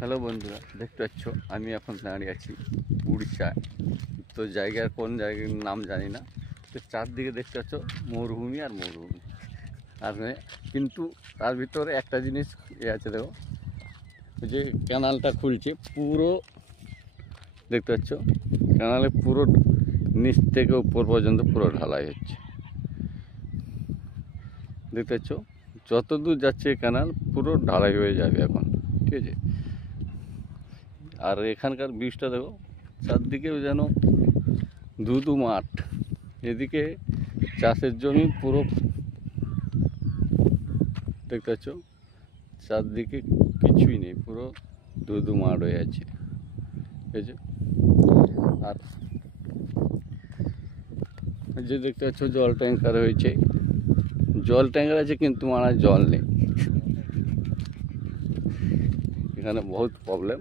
Hello বন্ধুরা, দেখতে পাচ্ছ আমি এখন দাঁড়িয়ে আছি উড়িষ্যায়। তো জায়গার কোন জায়গার নাম জানি না। তো চারদিকে দেখতে পাচ্ছ মরুভূমি আর মরুভূমি, আর কিন্তু তার ভিতরে একটা জিনিস আছে, দেখো যে ক্যানালটা খুলছে পুরো, দেখতে পাচ্ছ ক্যানালে পুরো নিচ থেকে উপর পর্যন্ত পুরো ঢালাই হচ্ছে। দেখতে পাচ্ছ যত দূর যাচ্ছে ক্যানাল পুরো ঢালাই হয়ে যাবে এখন, ঠিক আছে। আর এখানকার বীজটা দেখো, চারদিকেও যেন ধুধু মাঠ, এদিকে চাষের জমি পুরো, দেখতে পাচ্ছ চারদিকে কিছুই নেই, পুরো ধুধু মাঠ হয়ে আছে, ঠিক আছে। আর যে দেখতে পাচ্ছ জল ট্যাঙ্কার হয়েছে, জল ট্যাঙ্কার আছে কিন্তু জল নেই, এখানে বহুত প্রবলেম।